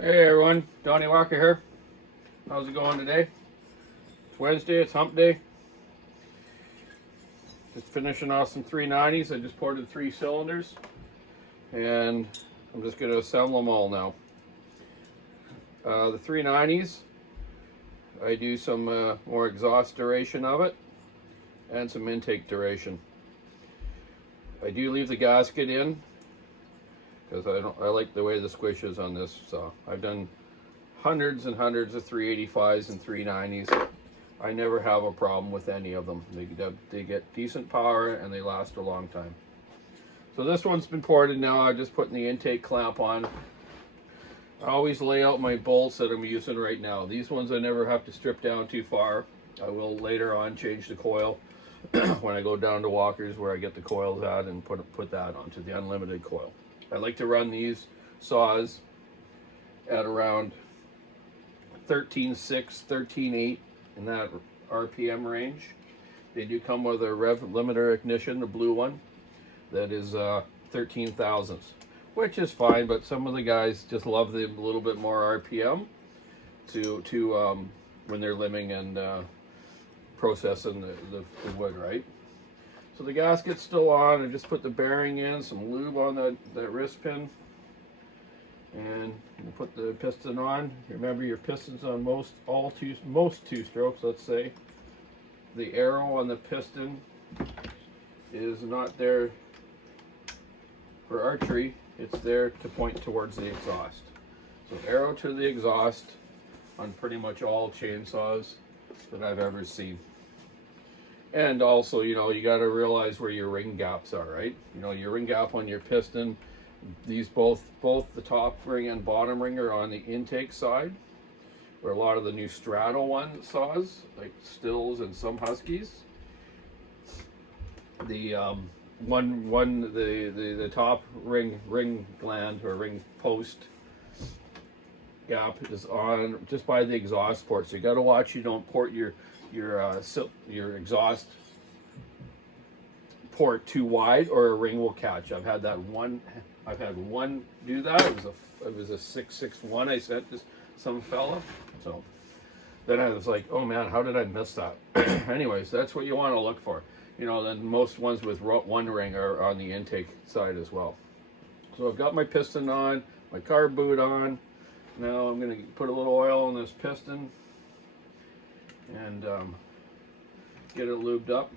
Hey everyone, Donny Walker here. How's it going today? It's Wednesday, it's hump day. Just finishing off some 390s. I just ported 3 cylinders and I'm just going to assemble them all now. The 390s, I do some more exhaust duration of it and some intake duration. I do leave the gasket in because I like the way the squish is on this saw. I've done hundreds and hundreds of 385s and 390s. I never have a problem with any of them. They get decent power and they last a long time. So this one's been ported now. I'm just putting the intake clamp on. I always lay out my bolts that I'm using right now. These ones I never have to strip down too far. I will later on change the coil when I go down to Walker's where I get the coils at and put that onto the unlimited coil. I like to run these saws at around 13.6, 13.8 in that RPM range. They do come with a rev limiter ignition, the blue one, that is 13 thousandths, which is fine, but some of the guys just love the little bit more RPM to when they're limbing and processing the wood, right? So the gasket's still on. I just put the bearing in, some lube on that wrist pin, and you put the piston on. Remember your pistons on most two strokes, let's say. The arrow on the piston is not there for archery, it's there to point towards the exhaust. So arrow to the exhaust on pretty much all chainsaws that I've ever seen. And also, you know, you got to realize where your ring gaps are, right? You know, your ring gap on your piston, these both the top ring and bottom ring are on the intake side, where a lot of the new straddle one saws, like Stills and some Huskies, the the top ring gland or ring post gap is on just by the exhaust port. So you got to watch you don't port your exhaust port too wide or a ring will catch. I've had one do that. It was a 661 I sent to some fella. So then I was like, oh man, how did I miss that? Anyways, that's what you want to look for. You know, then most ones with one ring are on the intake side as well. So I've got my piston on, my carb boot on. Now I'm going to put a little oil on this piston and get it lubed up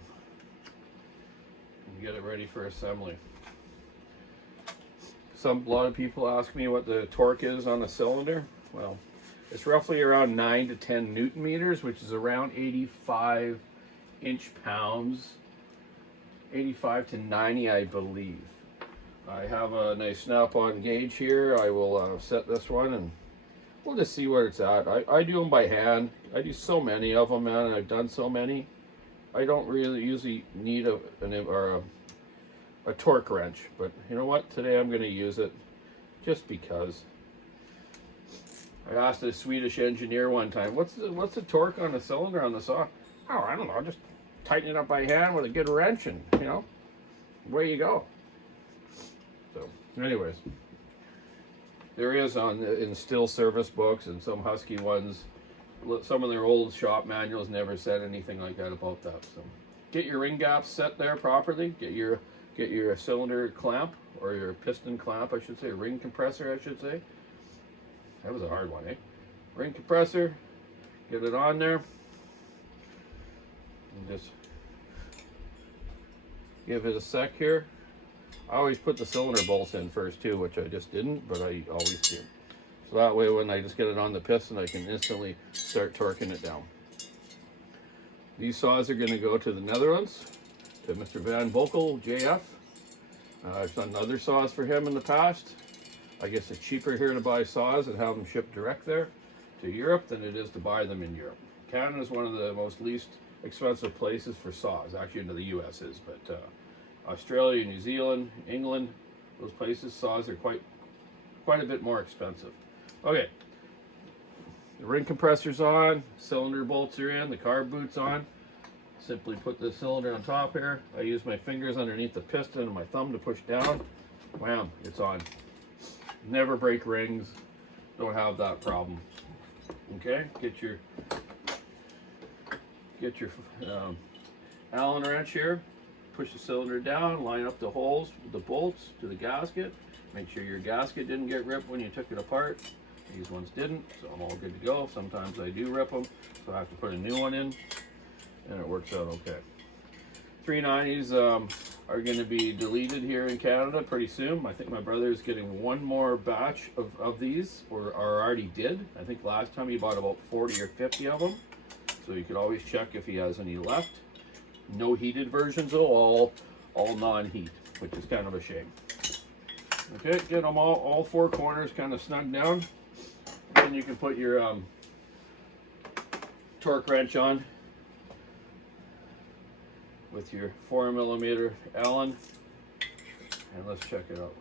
and get it ready for assembly. A lot of people ask me what the torque is on a cylinder. Well, it's roughly around 9 to 10 Newton meters, which is around 85 inch-pounds, 85 to 90, I believe. I have a nice snap-on gauge here. I will set this one and we'll just see where it's at. I do them by hand. I do so many of them, man, and I've done so many. I don't really usually need a torque wrench, but you know what? Today I'm going to use it just because. I asked a Swedish engineer one time, what's the torque on a cylinder on the saw? Oh, I don't know. Just tighten it up by hand with a good wrench, and you know, away you go. So, anyways. There is in Still service books and some Husky ones, some of their old shop manuals never said anything like that about that. So get your ring gaps set there properly. Get your cylinder clamp or your piston clamp, I should say, ring compressor, I should say. That was a hard one, eh? Ring compressor, get it on there, and just give it a sec here. I always put the cylinder bolts in first too, which I just didn't, but I always do. So that way when I just get it on the piston, I can instantly start torquing it down. These saws are going to go to the Netherlands, to Mr. Van Vokel, JF. I've done other saws for him in the past. I guess it's cheaper here to buy saws and have them shipped direct there to Europe than it is to buy them in Europe. Canada is one of the least expensive places for saws. Actually, into the US is, but Australia, New Zealand, England, those places, saws are quite a bit more expensive. Okay, the ring compressor's on, cylinder bolts are in, the carb boot's on. Simply put the cylinder on top here. I use my fingers underneath the piston and my thumb to push down. Wham, it's on. Never break rings. don't have that problem. Okay, get your Allen wrench here, push the cylinder down, line up the holes with the bolts to the gasket. Make sure your gasket didn't get ripped when you took it apart. These ones didn't, so I'm all good to go. Sometimes I do rip them, so I have to put a new one in, and it works out okay. 390s are going to be deleted here in Canada pretty soon. I think my brother is getting one more batch of these, or already did. I think last time he bought about 40 or 50 of them, so you could always check if he has any left. No heated versions though, all non-heat, which is kind of a shame. Okay, get them all four corners kind of snug down. Then you can put your torque wrench on with your 4mm Allen, and let's check it out.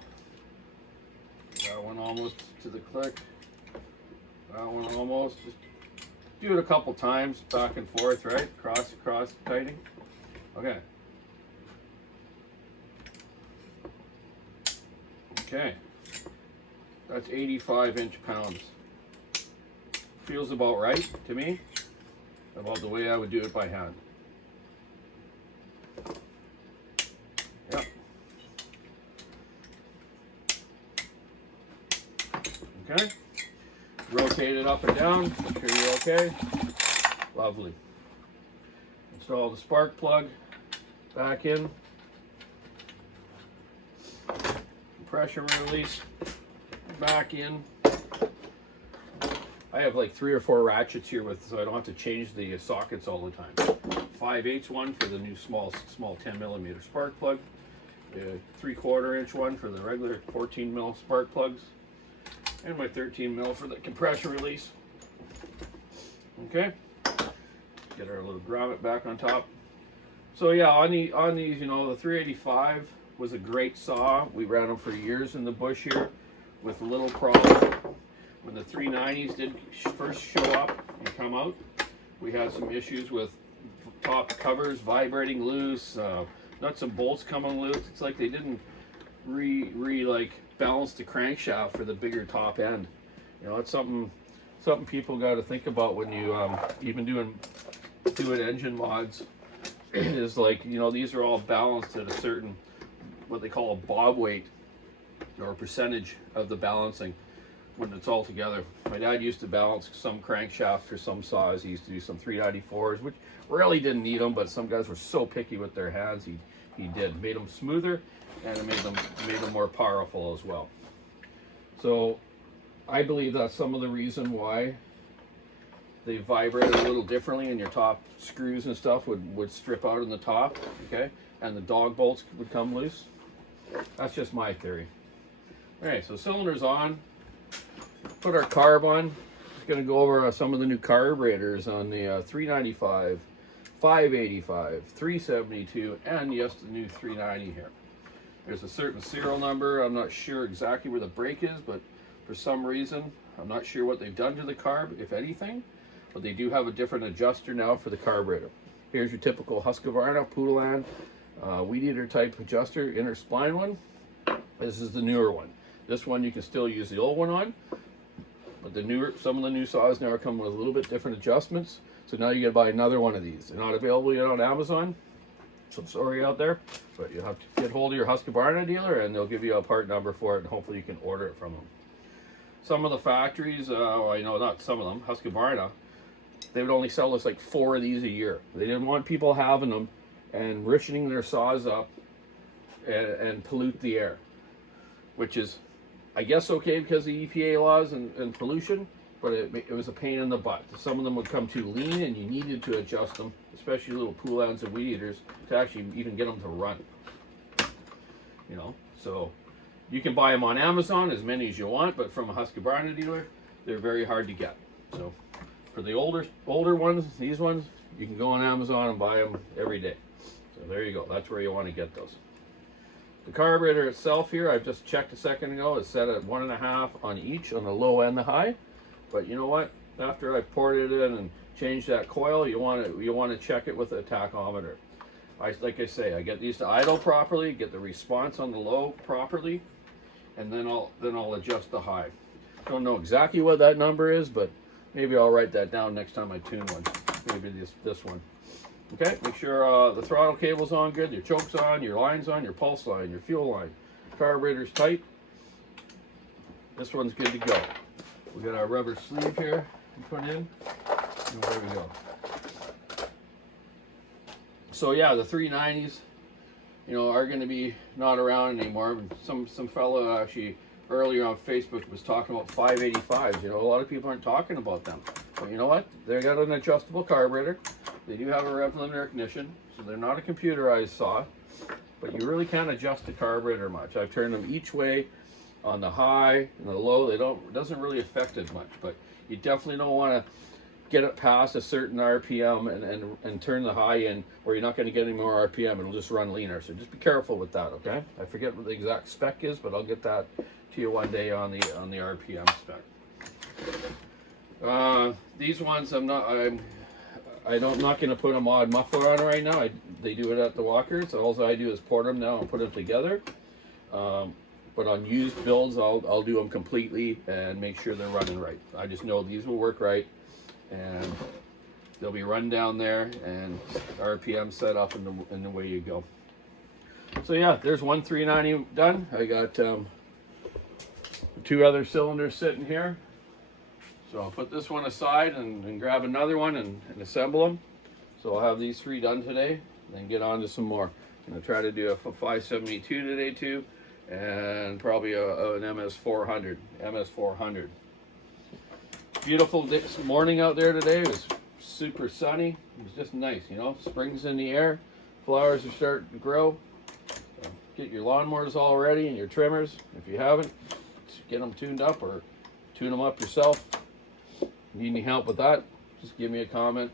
That one almost to the click. That one almost. Just do it a couple times, back and forth, right? Cross tightening. Okay. Okay. That's 85 inch-pounds. Feels about right to me, about the way I would do it by hand. Yep. Okay. Rotate it up and down, make sure you're okay. Lovely. Install the spark plug back in. Compression release back in. I have like 3 or 4 ratchets here so I don't have to change the sockets all the time. 5/8 one for the new small 10mm spark plug. A 3/4 inch one for the regular 14mm spark plugs. And my 13mm for the compression release. Okay. Get our little grommet back on top. So yeah, on these, you know, the 385 was a great saw. We ran them for years in the bush here with a little problem. When the 390s did first show up and come out, we had some issues with top covers vibrating loose, nuts and bolts coming loose. It's like they didn't like balance the crankshaft for the bigger top end. You know, it's something people got to think about when you even doing engine mods. Is like, you know, these are all balanced at a certain, what they call a bob weight, or a percentage of the balancing when it's all together. My dad used to balance some crankshaft for some saws. He used to do some 394s, which really didn't need them, but some guys were so picky with their hands, he made them smoother, and it made them more powerful as well. So I believe that's some of the reason why they vibrate a little differently, and your top screws and stuff would strip out in the top, okay, and the dog bolts would come loose. That's just my theory. Okay, so cylinder's on. Put our carb on. Just going to go over some of the new carburetors on the 395, 585, 372, and yes, the new 390 here. There's a certain serial number. I'm not sure exactly where the brake is, but for some reason, I'm not sure what they've done to the carb, if anything, but they do have a different adjuster now for the carburetor. Here's your typical Husqvarna, Poodland, weed eater type adjuster, inner spline one. This is the newer one. This one you can still use the old one on, but some of the new saws now come with a little bit different adjustments. So now you gotta buy another one of these. They're not available yet on Amazon. So sorry out there, but you'll have to get hold of your Husqvarna dealer and they'll give you a part number for it, and hopefully you can order it from them. Some of the factories, I know not some of them, Husqvarna, they would only sell us like 4 of these a year. They didn't want people having them and richening their saws up and pollute the air, which is, I guess, okay because of EPA laws and pollution, but it was a pain in the butt. Some of them would come too lean and you needed to adjust them, especially little Poodlands and weed eaters, to actually even get them to run. You know, so you can buy them on Amazon, as many as you want, but from a Husqvarna dealer, they're very hard to get. So for the older ones, these ones, you can go on Amazon and buy them every day. So there you go. That's where you want to get those. The carburetor itself here, I've just checked a second ago, is set at 1.5 on each, on the low and the high. But you know what? After I've poured it in and changed that coil, you want to check it with a tachometer. Like I say, I get these to idle properly, get the response on the low properly, and then I'll adjust the high. Don't know exactly what that number is, but maybe I'll write that down next time I tune one. Maybe this one. Okay, make sure the throttle cable's on good, your choke's on, your line's on, your pulse line, your fuel line. Carburetor's tight. This one's good to go. We got our rubber sleeve here to put in. And there we go. So yeah, the 390s, you know, are going to be not around anymore. Some fellow actually earlier on Facebook was talking about 585s. You know, a lot of people aren't talking about them. But you know what? They got an adjustable carburetor. They do have a rev limiter ignition, so they're not a computerized saw. But you really can't adjust the carburetor much. I've turned them each way on the high and the low. It doesn't really affect it much. But you definitely don't want to get it past a certain RPM and turn the high in, or you're not going to get any more RPM. It'll just run leaner. So just be careful with that, okay? I forget what the exact spec is, but I'll get that to you one day on the RPM spec. These ones I'm not going to put a mod muffler on right now. They do it at the Walkers. So all I do is port them now and put them together. But on used builds, I'll do them completely and make sure they're running right. I just know these will work right, and they'll be run down there and RPM set up in the way you go. So yeah, there's one 390 done. I got 2 other cylinders sitting here. So I'll put this one aside and grab another one and assemble them. So I'll have these 3 done today, and then get on to some more. I'm gonna try to do a 572 today too, and probably an MS400. Beautiful morning out there today. It was super sunny. It was just nice, you know. Spring's in the air. Flowers are starting to grow. So get your lawnmowers all ready and your trimmers. If you haven't, get them tuned up or tune them up yourself. Need any help with that, just give me a comment.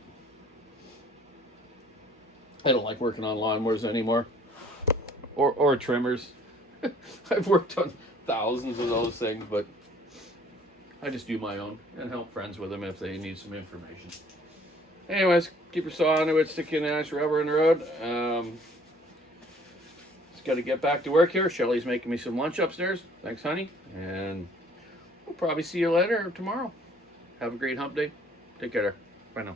I don't like working on lawnmowers anymore, or trimmers. I've worked on thousands of those things, but I just do my own and help friends with them if they need some information. Anyways, keep your saw under it, stick your ash rubber in the road. Just got to get back to work here. Shelly's making me some lunch upstairs. Thanks, honey. And we'll probably see you later or tomorrow. Have a great hump day. Take care. Bye now.